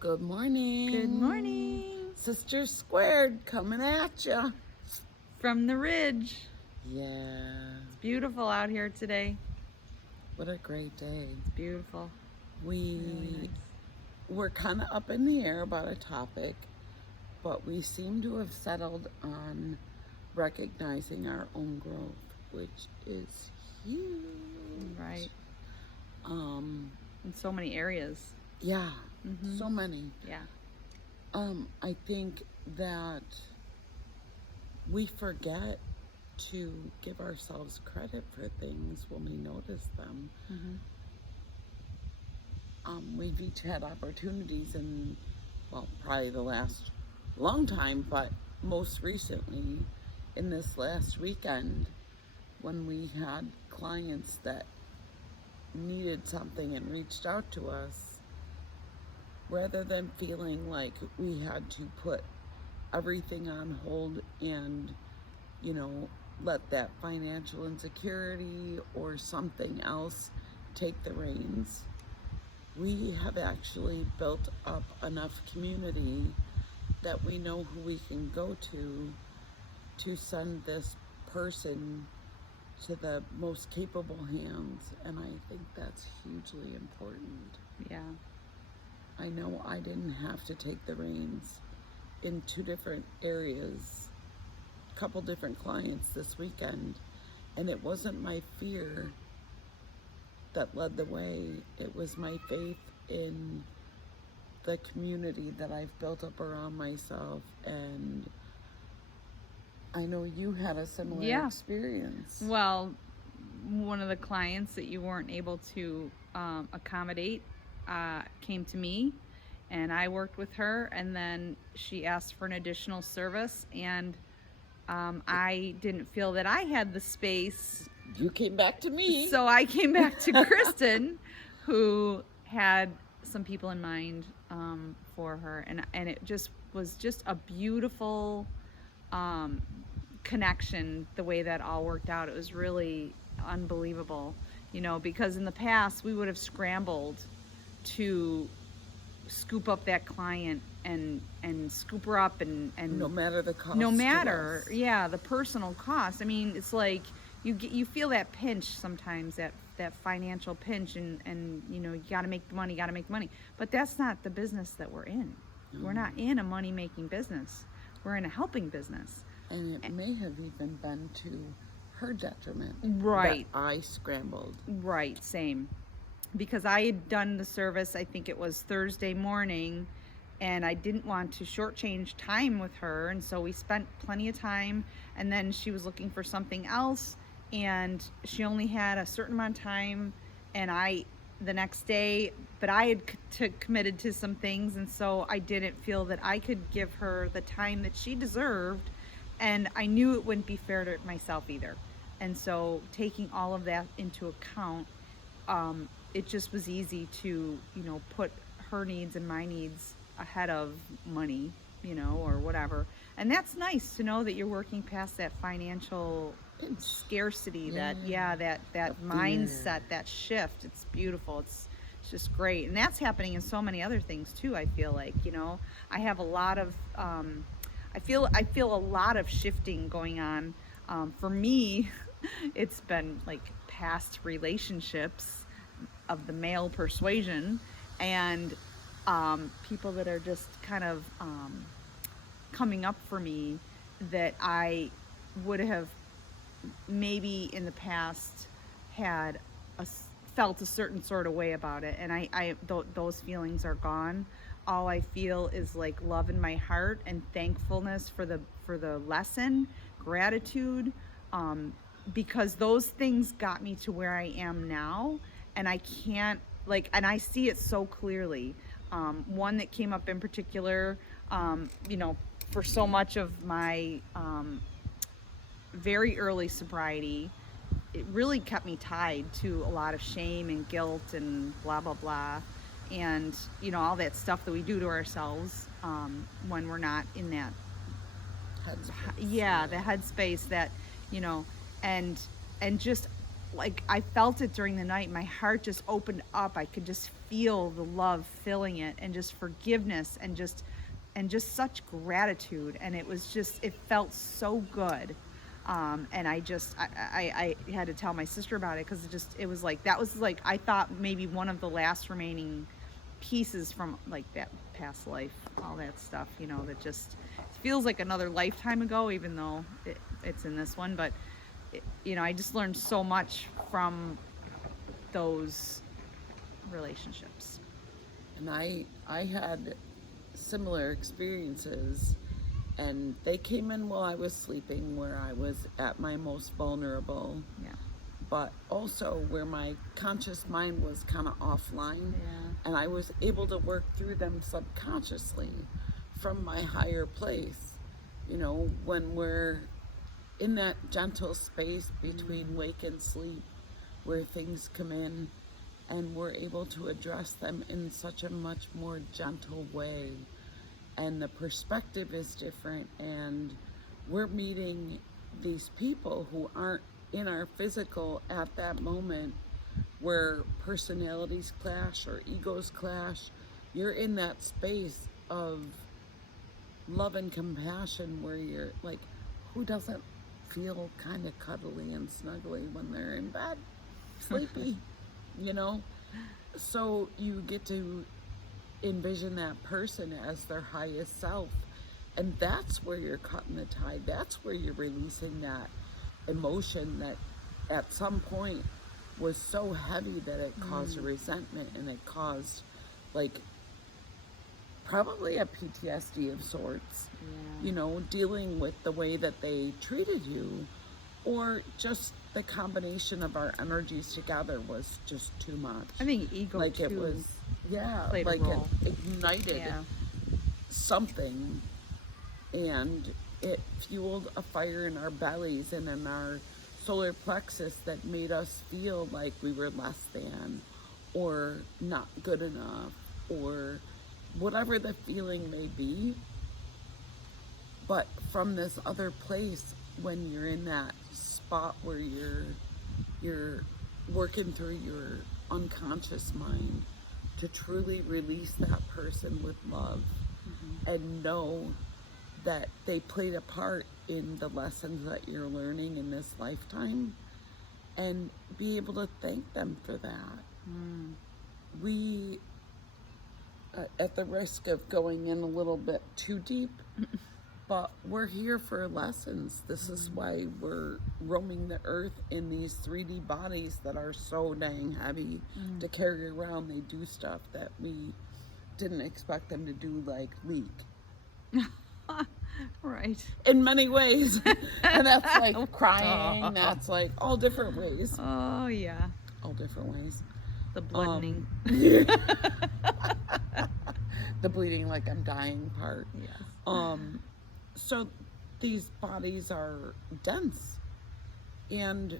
Good morning. Good morning. Sisters Squared coming at ya. From the ridge. Yeah. It's beautiful out here today. What a great day. It's beautiful. We Really nice. were kind of up in the air about a topic, but we seem to have settled on recognizing our own growth, which is huge. Right. In so many areas. Yeah. Mm-hmm. So many. Yeah. I think that we forget to give ourselves credit for things when we notice them. Mm-hmm. We've each had opportunities in, well, probably the last long time, but most recently in this last weekend when we had clients that needed something and reached out to us, rather than feeling like we had to put everything on hold and, let that financial insecurity or something else take the reins. We have actually built up enough community that we know who we can go to send this person to the most capable hands, and I think that's hugely important. Yeah. I know I didn't have to take the reins in two different areas, a couple different clients this weekend, and it wasn't my fear that led the way. It was my faith in the community that I've built up around myself, and I know you had a similar experience. Well, one of the clients that you weren't able to accommodate came to me, and I worked with her, and then she asked for an additional service, and I didn't feel that I had the space. You came back to me. So I came back to Kristen, who had some people in mind for her, and it just was just a beautiful connection, the way that all worked out. It was really unbelievable, because in the past we would have scrambled to scoop up that client and scoop her up and no matter the cost, the personal cost. I mean, it's like you feel that pinch sometimes, that financial pinch, and you got to make money, but that's not the business that we're in. We're not in a money making business. We're in a helping business. And it may have even been to her detriment. Right. That I scrambled. Right, same. Because I had done the service, I think it was Thursday morning, and I didn't want to shortchange time with her, and so we spent plenty of time, and then she was looking for something else, and she only had a certain amount of time, and the next day, but I had committed to some things, and so I didn't feel that I could give her the time that she deserved, and I knew it wouldn't be fair to myself either. And so taking all of that into account, it just was easy to, put her needs and my needs ahead of money, or whatever. And that's nice to know that you're working past that financial scarcity, that mindset, that shift. It's beautiful. It's just great. And that's happening in so many other things too. I feel like, I have a lot of, I feel a lot of shifting going on. For me, it's been like past relationships of the male persuasion, and people that are just kind of coming up for me that I would have maybe in the past had felt a certain sort of way about it, and those feelings are gone. All I feel is like love in my heart and thankfulness for the lesson, gratitude, because those things got me to where I am now, and I can't, and I see it so clearly. One that came up in particular, for so much of my very early sobriety, it really kept me tied to a lot of shame and guilt and blah, blah, blah. And, all that stuff that we do to ourselves when we're not in that headspace. The headspace that, and just like I felt it during the night. My heart just opened up. I could just feel the love filling it, and just forgiveness, and just such gratitude. And it was just, it felt so good. And I had to tell my sister about it, because it was like, that was like, I thought maybe one of the last remaining pieces from like that past life, all that stuff, that just feels like another lifetime ago, even though it's in this one. But I just learned so much from those relationships. And I had similar experiences, and they came in while I was sleeping, where I was at my most vulnerable. Yeah. But also where my conscious mind was kind of offline. Yeah. And I was able to work through them subconsciously from my higher place. When we're in that gentle space between wake and sleep, where things come in and we're able to address them in such a much more gentle way, and the perspective is different, and we're meeting these people who aren't in our physical at that moment, where personalities clash or egos clash. You're in that space of love and compassion, where you're like, who doesn't feel kind of cuddly and snuggly when they're in bed, sleepy, So you get to envision that person as their highest self. And that's where you're cutting the tide. That's where you're releasing that emotion that at some point was so heavy that it caused a resentment, and it caused like probably a PTSD of sorts, dealing with the way that they treated you, or just the combination of our energies together was just too much. I think ego like too it was, played a like role. it ignited something, and it fueled a fire in our bellies and in our solar plexus that made us feel like we were less than, or not good enough, or whatever the feeling may be. But from this other place, when you're in that spot where you're working through your unconscious mind to truly release that person with love, and know that they played a part in the lessons that you're learning in this lifetime, and be able to thank them for that. We, at the risk of going in a little bit too deep, but we're here for lessons. This is why we're roaming the earth in these 3D bodies that are so dang heavy to carry around. They do stuff that we didn't expect them to do, like leak. Right. In many ways. And that's like crying. That's like all different ways. Oh, yeah. All different ways. The bloodening. The bleeding like I'm dying part. Yes. So these bodies are dense, and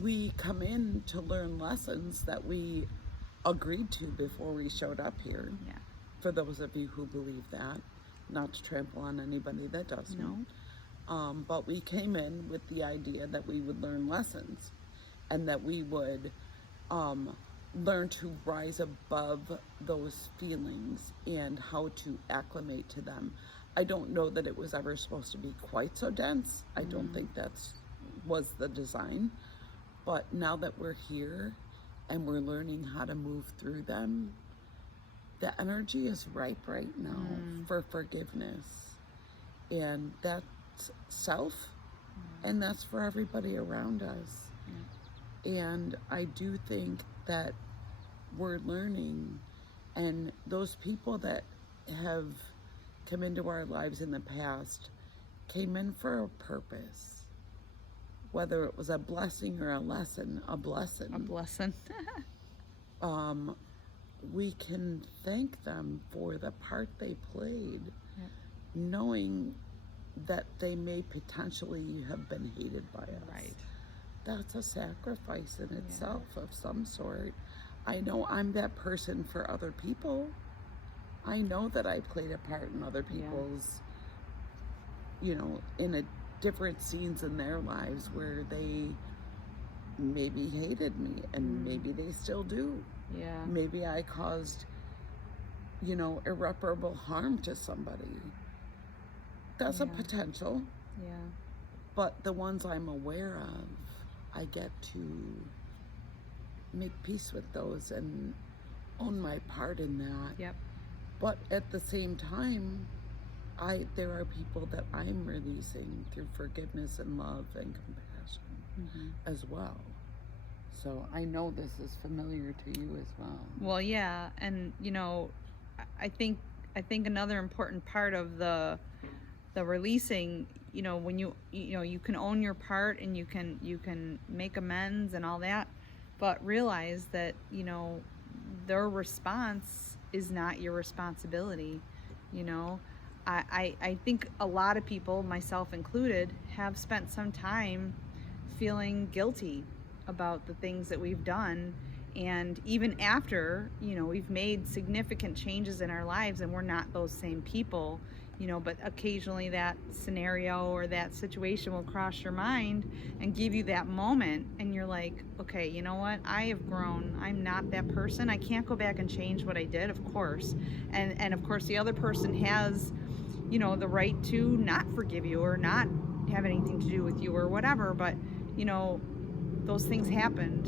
we come in to learn lessons that we agreed to before we showed up here. Yeah. For those of you who believe that, not to trample on anybody that doesn't. No. But we came in with the idea that we would learn lessons, and that we would learn to rise above those feelings and how to acclimate to them. I don't know that it was ever supposed to be quite so dense. I don't think was the design. But now that we're here and we're learning how to move through them, the energy is ripe right now for forgiveness. And that's self, and that's for everybody around us. And I do think that we're learning, and those people that have come into our lives in the past came in for a purpose. Whether it was a blessing or a lesson, a blessing. A blessing. We can thank them for the part they played, knowing that they may potentially have been hated by us. Right. That's a sacrifice in itself of some sort. I know I'm that person for other people. I know that I played a part in other people's, in a different scenes in their lives where they maybe hated me, and maybe they still do. Yeah. Maybe I caused, irreparable harm to somebody. That's a Yeah. potential, Yeah. but the ones I'm aware of, I get to make peace with those and own my part in that. Yep. But at the same time, there are people that I'm releasing through forgiveness and love and compassion as well. So I know this is familiar to you as well. Well, yeah, and I think another important part of the releasing, when you can own your part and you can make amends and all that, but realize that their response is not your responsibility. I think a lot of people, myself included, have spent some time feeling guilty about the things that we've done, and even after we've made significant changes in our lives and we're not those same people, but occasionally that scenario or that situation will cross your mind and give you that moment, and you're like, okay, you know what, I have grown, I'm not that person, I can't go back and change what I did, of course, and of course the other person has the right to not forgive you or not have anything to do with you or whatever, but those things happened,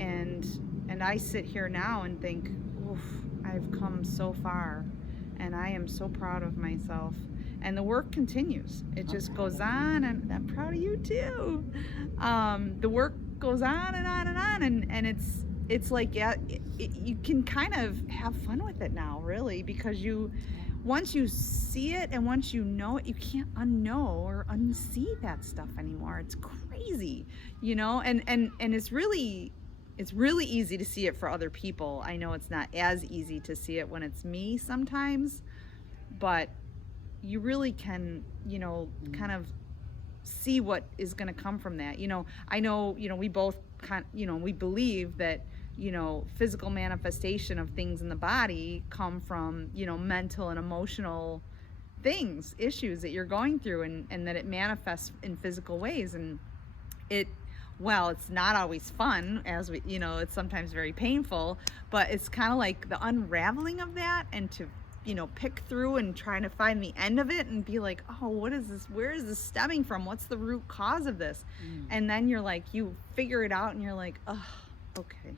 and I sit here now and think, oof, I've come so far, and I am so proud of myself, and the work continues. It just goes on, and I'm proud of you too. The work goes on and on and on, and it's like, yeah, you can kind of have fun with it now, really, because once you see it and once you know it, you can't unknow or unsee that stuff anymore. It's crazy, and it's really easy to see it for other people. I know it's not as easy to see it when it's me sometimes, but you really can, kind of see what is going to come from that. I know, we both we believe that physical manifestation of things in the body come from mental and emotional things, issues that you're going through, and that it manifests in physical ways, and it's not always fun, as we it's sometimes very painful, but it's kind of like the unraveling of that, and to pick through and trying to find the end of it and be like, oh, what is this, where is this stemming from, what's the root cause of this? And then you're like, you figure it out and you're like, oh, okay.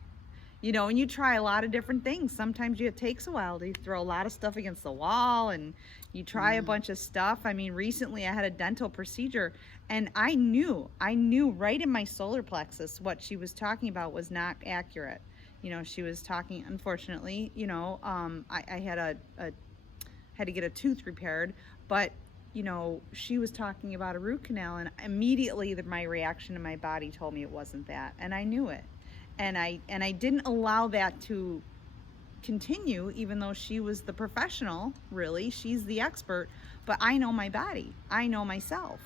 And you try a lot of different things. Sometimes it takes a while. You throw a lot of stuff against the wall and you try a bunch of stuff. I mean, recently I had a dental procedure, and I knew right in my solar plexus what she was talking about was not accurate. She was talking, unfortunately, I had to get a tooth repaired, but she was talking about a root canal, and immediately my reaction in my body told me it wasn't that, and I knew it. And I didn't allow that to continue, even though she was the professional, really. She's the expert, but I know my body. I know myself.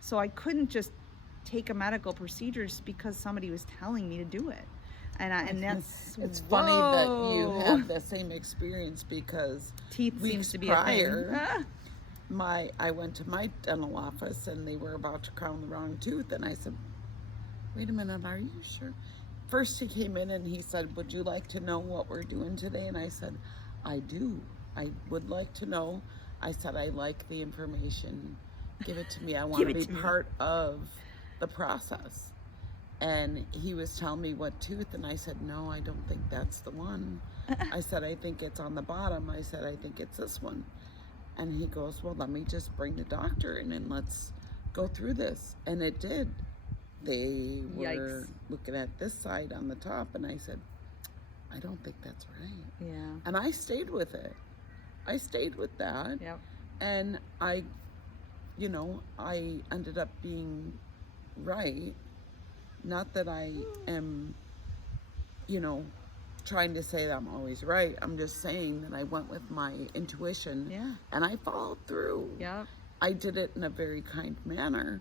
So I couldn't just take a medical procedure just because somebody was telling me to do it. And that's it's funny that you have the same experience, because teeth weeks seems to be prior, a thing. I went to my dental office and they were about to crown the wrong tooth, and I said, wait a minute, are you sure? First he came in and he said, would you like to know what we're doing today? And I said, I do. I would like to know. I said, I like the information. Give it to me. I want to be part of the process. And he was telling me what tooth, and I said, no, I don't think that's the one. I said, I think it's on the bottom. I said, I think it's this one. And he goes, well, let me just bring the doctor in and let's go through this. And it did. They were Yikes. looking at this side on the top, and I said, I don't think that's right. Yeah. And I stayed with it. I stayed with that. Yep. And I ended up being right. Not that I am, trying to say that I'm always right. I'm just saying that I went with my intuition. Yeah. And I followed through. Yep. I did it in a very kind manner.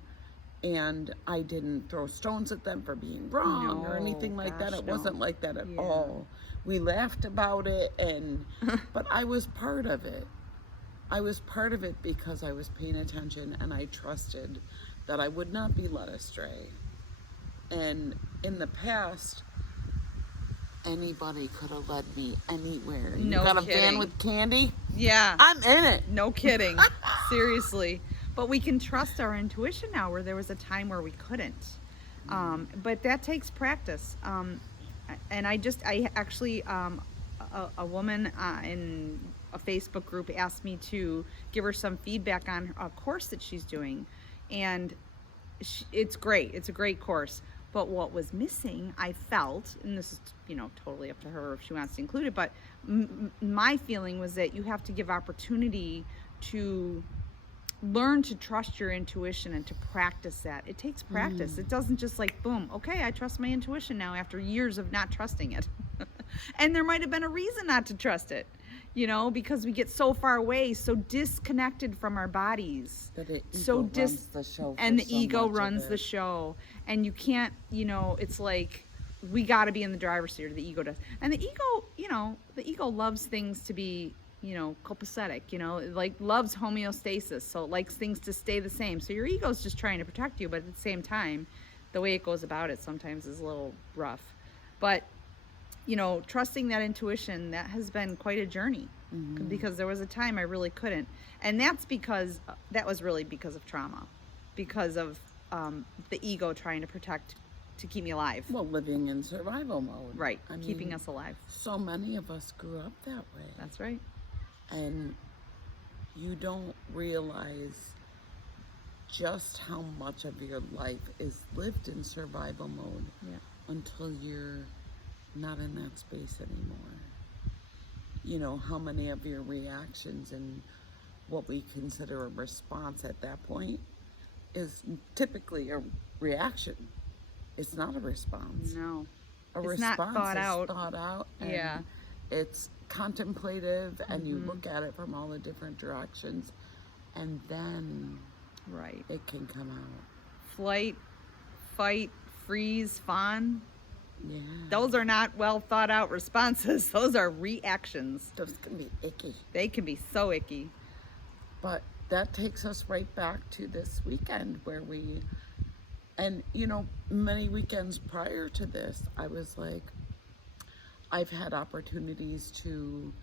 And I didn't throw stones at them for being wrong or anything like that. It wasn't like that at all. We laughed about it, but I was part of it. I was part of it because I was paying attention, and I trusted that I would not be led astray. And in the past, anybody could have led me anywhere. No You got a kidding. van with candy? Yeah. I'm in it. No kidding. Seriously. But we can trust our intuition now, where there was a time where we couldn't. But that takes practice. And I actually, a woman in a Facebook group asked me to give her some feedback on a course that she's doing. And it's great. It's a great course. But what was missing, I felt, and this is, totally up to her if she wants to include it, but my feeling was that you have to give opportunity to learn to trust your intuition and to practice that. It takes practice. It doesn't just like, boom, okay, I trust my intuition now after years of not trusting it. And there might have been a reason not to trust it, because we get so far away, so disconnected from our bodies. That it So runs the show. And for the so ego much of runs it. the show. And you can't, it's like, we got to be in the driver's seat, or the ego does. And the ego loves things to be, copacetic, like loves homeostasis. So it likes things to stay the same. So your ego's just trying to protect you, but at the same time, the way it goes about it sometimes is a little rough. But, trusting that intuition, that has been quite a journey, because there was a time I really couldn't. And that was really because of trauma, because of the ego trying to protect, to keep me alive. Well, living in survival mode. Right, I keeping mean, us alive. So many of us grew up that way. That's right. And you don't realize just how much of your life is lived in survival mode until you're not in that space anymore. How many of your reactions and what we consider a response at that point is typically a reaction. It's not a response. No. A It's response not thought is out. thought out. And Yeah. it's contemplative, and you look at it from all the different directions, and then Right. it can come out. Flight, fight, freeze, fawn. Yeah. Those are not well thought out responses. Those are reactions. Those can be icky. They can be so icky. But that takes us right back to this weekend where and many weekends prior to this, I was like, I've had opportunities to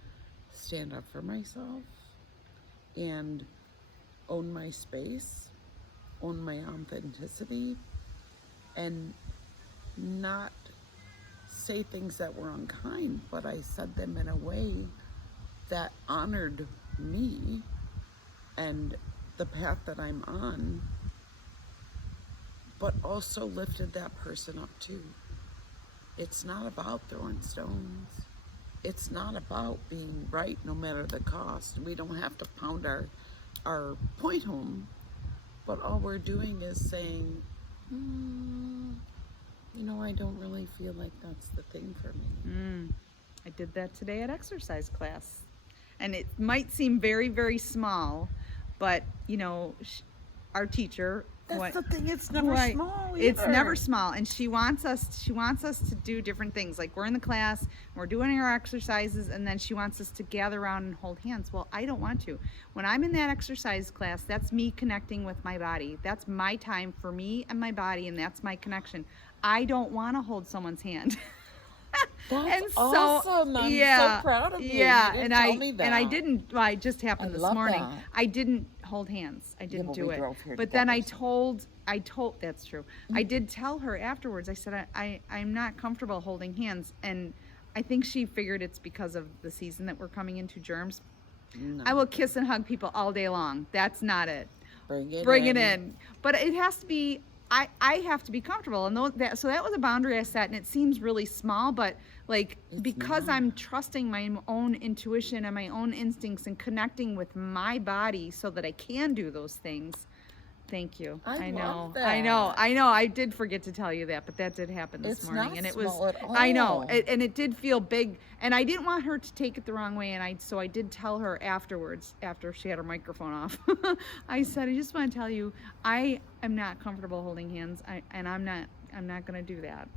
stand up for myself and own my space, own my authenticity, and not say things that were unkind, but I said them in a way that honored me and the path that I'm on, but also lifted that person up too. It's not about throwing stones. It's not about being right no matter the cost. We don't have to pound our point home, but all we're doing is saying, I don't really feel like that's the thing for me. I did that today at exercise class. And it might seem very, very small, but, our teacher... That's the thing, it's never Right. small It's either. never small, and she wants us to do different things. Like, we're in the class, we're doing our exercises, and then she wants us to gather around and hold hands. Well, I don't want to. When I'm in that exercise class, that's me connecting with my body. That's my time for me and my body, and that's my connection. I don't want to hold someone's hand. That's awesome. I'm so proud of you. Yeah, You didn't and tell I me and I that. didn't. Well, it just happened I this love morning. that. I didn't hold hands. I didn't but do we it. drove here But then I together, told. That's true. I did tell her afterwards. I said I'm not comfortable holding hands, and I think she figured it's because of the season that we're coming into, germs. No. I will kiss and hug people all day long. That's not it. Bring It in. But it has to be. I have to be comfortable, and so that was a boundary I set, and it seems really small, but like, It's because not. I'm trusting my own intuition and my own instincts and connecting with my body so that I can do those things. Thank you. I know. love I know. that. I know. I did forget to tell you that, but that did happen this It's morning, not and it was. small at I know, all. and it did feel big, and I didn't want her to take it the wrong way, and so I did tell her afterwards, after she had her microphone off. I said, I just want to tell you, I am not comfortable holding hands, and I'm not going to do that.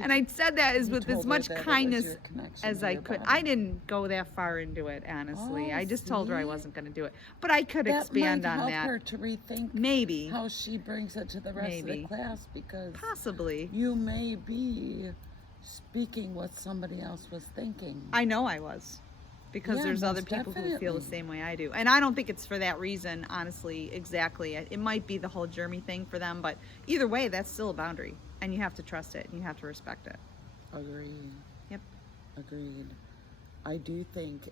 And I said that You with as told her much that it was kindness your connection as to I your could. body. I didn't go that far into it, honestly. Oh, I just told her I see? wasn't going to do it, but I could That expand might on help that. her to rethink Maybe, how she brings it to the rest of Maybe. the class, because possibly. you may be speaking what somebody else was thinking. I know I was, because Yeah, there's other most people who feel the definitely. same way I do. And I don't think it's for that reason, honestly, exactly. It might be the whole Jeremy thing for them, but either way, that's still a boundary. And you have to trust it and you have to respect it. Agreed. Yep. Agreed. I do think,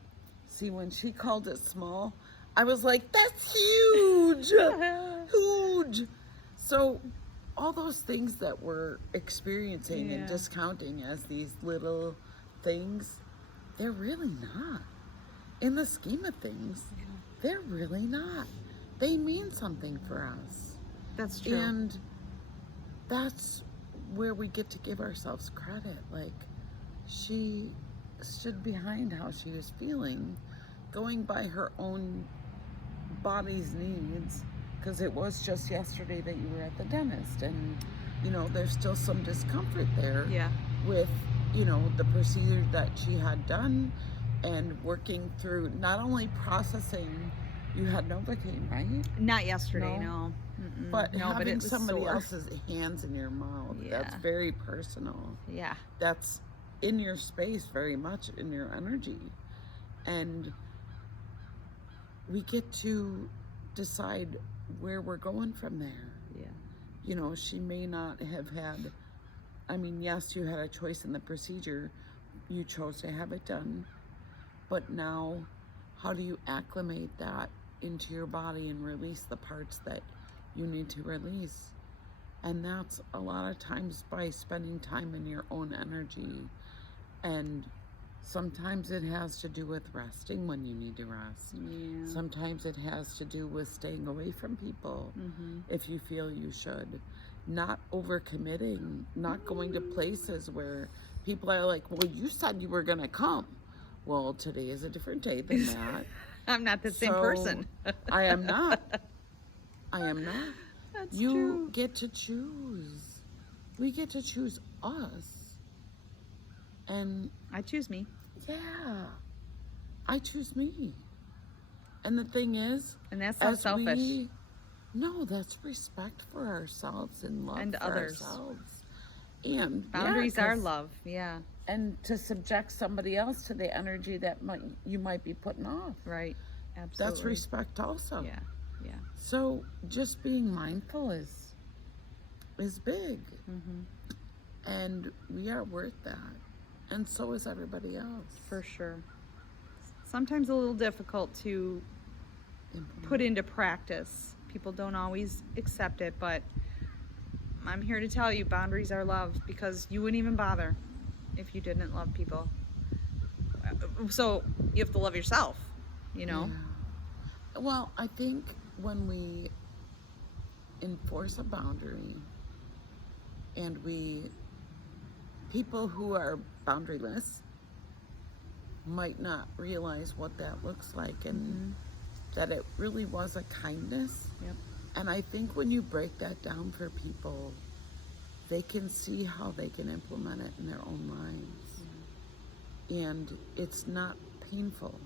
see, when she called it small, I was like, that's huge! Huge! So, all those things that we're experiencing and Yeah. discounting as these little things, they're really not. In the scheme of things, they're really not. They mean something for us. That's true. And that's where we get to give ourselves credit. Like, she stood behind how she was feeling, going by her own body's needs, because it was just yesterday that you were at the dentist, and there's still some discomfort there Yeah. with the procedure that she had done, and working through not only processing. You had Novocaine, right? Not yesterday, No. no. Mm-mm. But no, having but it was somebody sore. else's hands in your mouth, that's Yeah. very personal. Yeah. That's in your space, very much in your energy. And we get to decide where we're going from there. Yeah. She may not have had, yes, you had a choice in the procedure. You chose to have it done. But now, how do you acclimate that into your body and release the parts that you need to release? And that's a lot of times by spending time in your own energy. And sometimes it has to do with resting when you need to rest. Yeah. Sometimes it has to do with staying away from people if you feel you should. Not overcommitting, not going to places where people are like, well, you said you were going to come. Well, today is a different day than that. I'm not the same So, person. I am not. I am not. That's You true. get to choose. We get to choose us. And I choose me. yeah, I choose me. And the thing is, And that's not as selfish. no, that's respect for ourselves and love And for others. ourselves. And Boundaries are 'cause- love. Yeah. And to subject somebody else to the energy that you might be putting off. Right. Absolutely. That's respect also. Yeah. Yeah. So just being mindful is big. And we are worth that. And so is everybody else. For sure. Sometimes a little difficult to Implement. put into practice. People don't always accept it, but I'm here to tell you boundaries are love, because you wouldn't even bother if you didn't love people. So you have to love yourself, Yeah. Well, I think when we enforce a boundary and people who are boundaryless might not realize what that looks like, and that it really was a kindness. Yep. And I think when you break that down for people, they can see how they can implement it in their own lives. And it's not painful.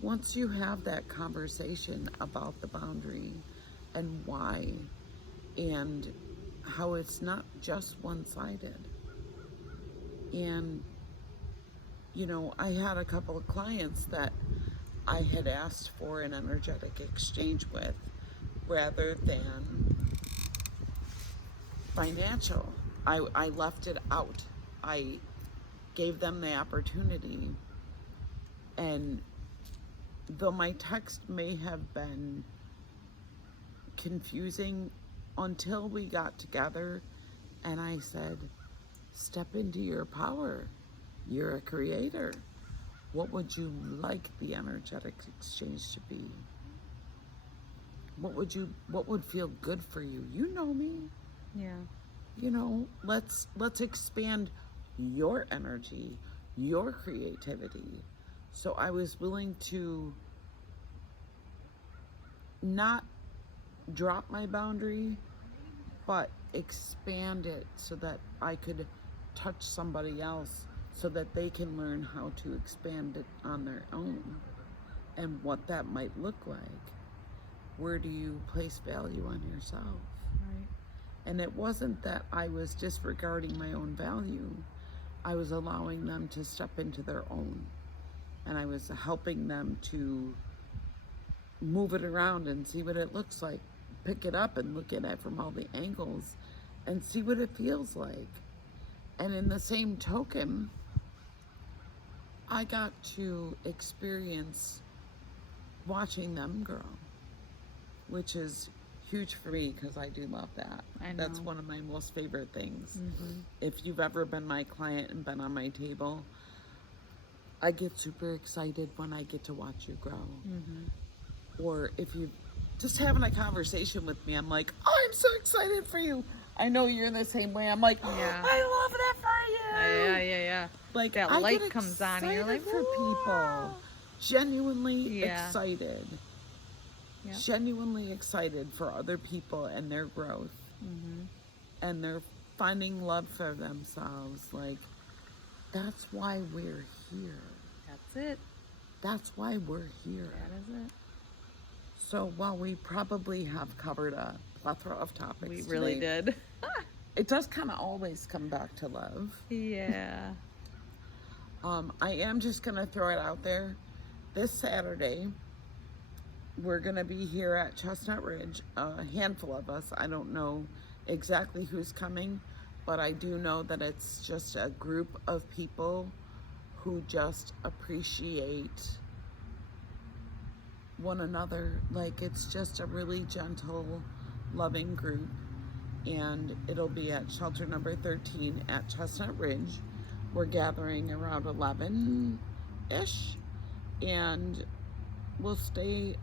Once you have that conversation about the boundary and why, and how it's not just one-sided. And, I had a couple of clients that I had asked for an energetic exchange with rather than financial. I left it out. I gave them the opportunity. And though my text may have been confusing until we got together and I said, step into your power. You're a creator. What would you like the energetic exchange to be? What would feel good for you? You know me. Yeah. Let's expand your energy, your creativity. So I was willing to not drop my boundary, but expand it so that I could touch somebody else so that they can learn how to expand it on their own and what that might look like. Where do you place value on yourself? Right. And it wasn't that I was disregarding my own value. I was allowing them to step into their own, and I was helping them to move it around and see what it looks like, pick it up and look at it from all the angles and see what it feels like. And in the same token, I got to experience watching them grow, which is huge for me because I do love that. I know. That's one of my most favorite things. Mm-hmm. If you've ever been my client and been on my table, I get super excited when I get to watch you grow. Mm-hmm. Or if you just having a conversation with me, I'm like, oh, I'm so excited for you. I know you're the same way. I'm like, oh, Yeah. I love that for you. Yeah. Like That I light get comes on and you're excited like, for "Wow." people, genuinely Yeah. excited, Yep. genuinely excited for other people and their growth, Mm-hmm. and they're finding love for themselves. Like that's why we're here. That's it. That's why we're here. That is it. So while we probably have covered a plethora of topics, We really today, did. it does kind of always come back to love. Yeah. I am just going to throw it out there. This Saturday, we're going to be here at Chestnut Ridge, a handful of us. I don't know exactly who's coming, but I do know that it's just a group of people who just appreciate one another. Like it's just a really gentle, loving group. And it'll be at shelter number 13 at Chestnut Ridge. We're gathering around 11-ish, and we'll stay.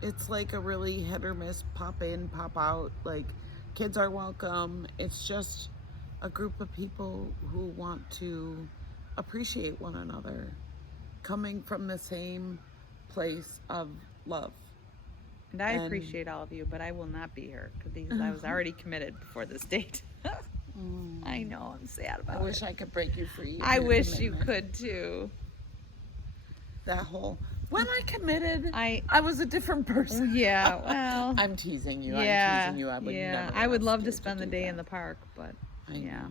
It's like a really hit or miss, pop in, pop out. Like kids are welcome. It's just a group of people who want to appreciate one another, coming from the same place of love. And I And- appreciate all of you, but I will not be here because I was already committed before this date. I know, I'm sad I about it. wish I could break you free. of I your wish you commitment. could too. That whole when I committed, I was a different person. yeah, well, I'm teasing you. yeah, I'm teasing you. I would yeah. never. I would ask love you to spend the do day that. in the park, but I yeah. know.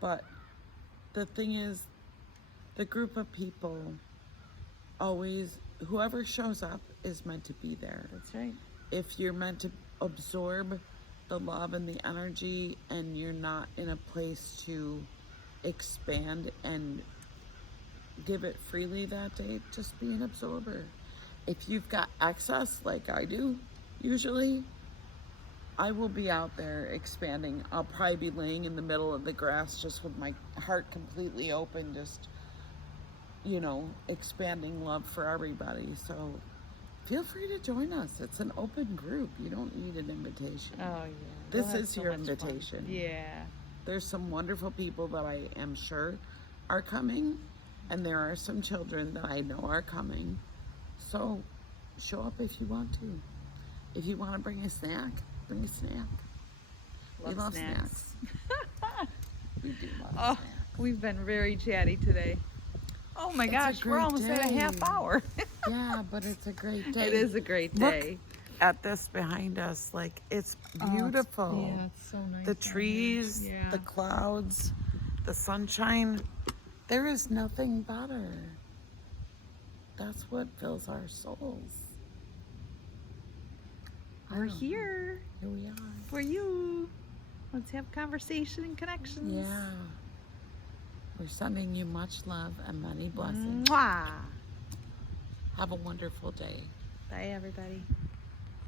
But the thing is, the group of people always, whoever shows up is meant to be there. That's right. If you're meant to absorb the love and the energy and you're not in a place to expand and give it freely that day, just be an absorber. If you've got access like I do usually, I will be out there expanding. I'll probably be laying in the middle of the grass just with my heart completely open, just expanding love for everybody. So feel free to join us. It's an open group. You don't need an invitation. Oh yeah. This We'll have is so your much fun. invitation. Yeah. There's some wonderful people that I am sure are coming, and there are some children that I know are coming. So show up if you want to. If you want to bring a snack, bring a snack. We love snacks. We do love Oh, snacks. we've been very chatty today. Oh my It's a gosh, we're great almost at a half day. hour. Yeah, but it's a great day. It is a great Look day. at this behind us. Like, it's beautiful. it's so nice. The trees, Yeah. the clouds, the sunshine. There is nothing better. That's what fills our souls. We're Oh, here Here we are. for you. Let's have conversation and connections. Yeah. We're sending you much love and many blessings. Mwah. Have a wonderful day. Bye, everybody.